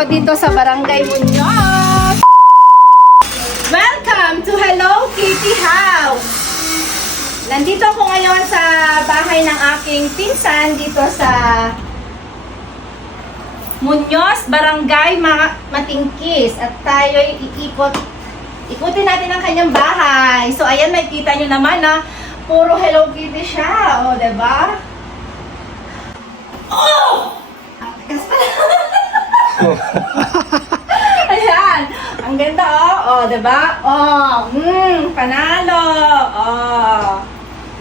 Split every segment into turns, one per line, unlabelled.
ko dito sa Barangay Muñoz. Welcome to Hello Kitty House. Nandito ako ngayon sa bahay ng aking pinsan dito sa Muñoz, Barangay Ma- Matingkis. At tayo'y iikot. Ikutin natin ang kanyang bahay. So, ayan, makikita nyo naman na puro Hello Kitty siya. O, 'di ba? Oh! Tigas pala. Ayan. Ang ganda, oh. Oh, 'di ba? Oh, mm, panalo. Oh.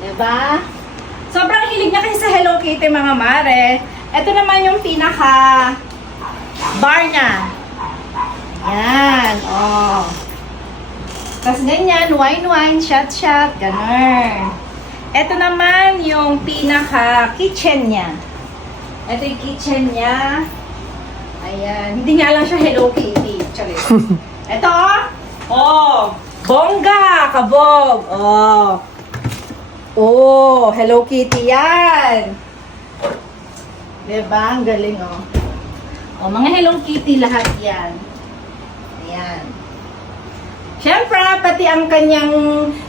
'Di ba? Sobrang hilig niya kasi sa Hello Kitty, mga mare. Ito naman yung pinaka bar niya. Yan. Oh. Tapos ganyan, wine-wine, shot-shot, ganun. Ito naman yung pinaka kitchen niya. Ito yung kitchen niya. Ayan. Hindi nga lang siya Hello Kitty. Charis. Ito, oh. Oh. Bongga, kabog. Oh. Oh, Hello Kitty yan. Diba? Ang galing, oh. Oh, mga Hello Kitty lahat yan. Ayan. Siyempre, pati ang kanyang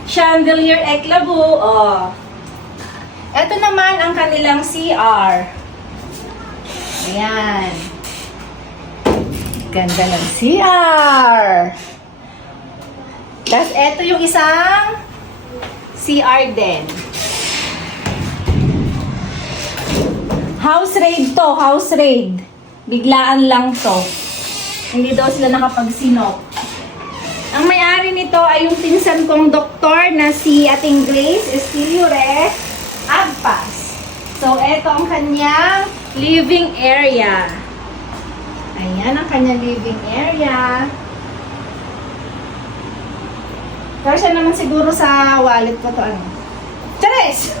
chandelier eklabu, oh. Ito naman ang kanilang CR. Ayan. Ganda ng CR. Tapos, ito yung isang CR din. House raid to, house raid. Biglaan lang to. Hindi daw sila nakapagsinop. Ang may-ari nito ay yung pinsan kong doktor na si Ating Grace Estiliore Agpas. So, ito ang kanyang living area. Ayan ang kanyang living area. Pero siya naman siguro sa wallet ko to ano. Charis!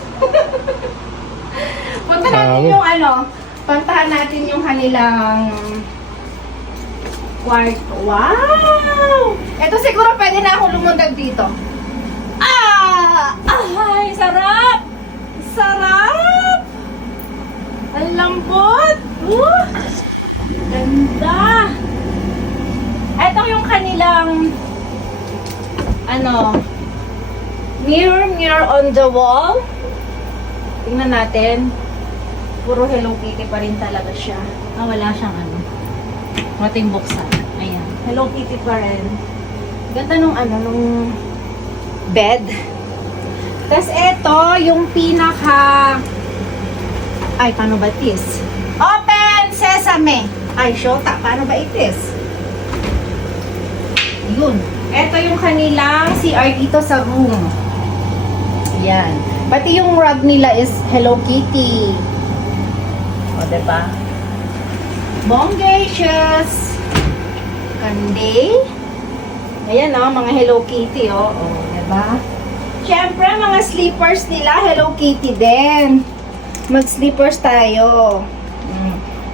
Punta natin yung ano, puntahan natin yung kanilang kwarto. Wow! Ito siguro pwede na akong lumundag dito. Ah! Ay, sarap! Sarap! Ang lambot! Uh! Ganda! Ito yung kanilang ano mirror mirror on the wall. Tingnan natin. Puro Hello Kitty pa rin talaga siya. Ah, wala siyang ano. Mating buksan. Ayan. Hello Kitty pa rin. Ganda nung ano, nung bed. Tapos eto, yung pinaka... Ay, paano ba tis? Open sesame! Ay, shota, paano ba itis? Yun. Eto yung kanilang CR dito sa room. Yan. Pati yung rug nila is Hello Kitty. O, diba? Bongacious. Kanday. Ayan o, mga Hello Kitty o. O, diba? Siyempre, mga slippers nila, Hello Kitty din. Mag-slippers tayo.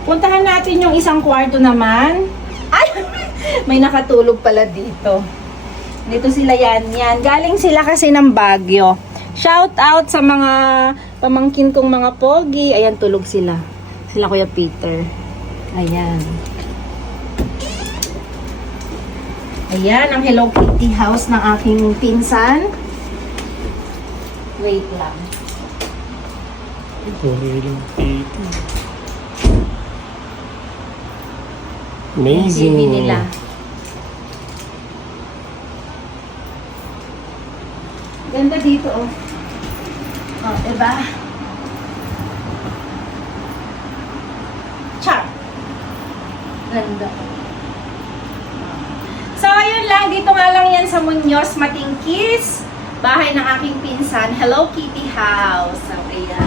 Puntahan natin yung isang kwarto naman. Ay! May nakatulog pala dito. Dito sila yan, yan. Galing sila kasi ng Baguio. Shout out sa mga pamangkin kong mga pogi. Ayan, tulog sila. Sila Kuya Peter. Ayan. Ayan, ang Hello Kitty house ng aking pinsan. Wait lang.
Hello Kitty.
Yung
Amazing.
TV nila. Ganda dito, oh. Oh, diba? Char. Ganda. So, ayun lang. Dito nga lang yan sa Muñoz, Matingkis. Bahay ng aking pinsan. Hello Kitty House. So, ayan.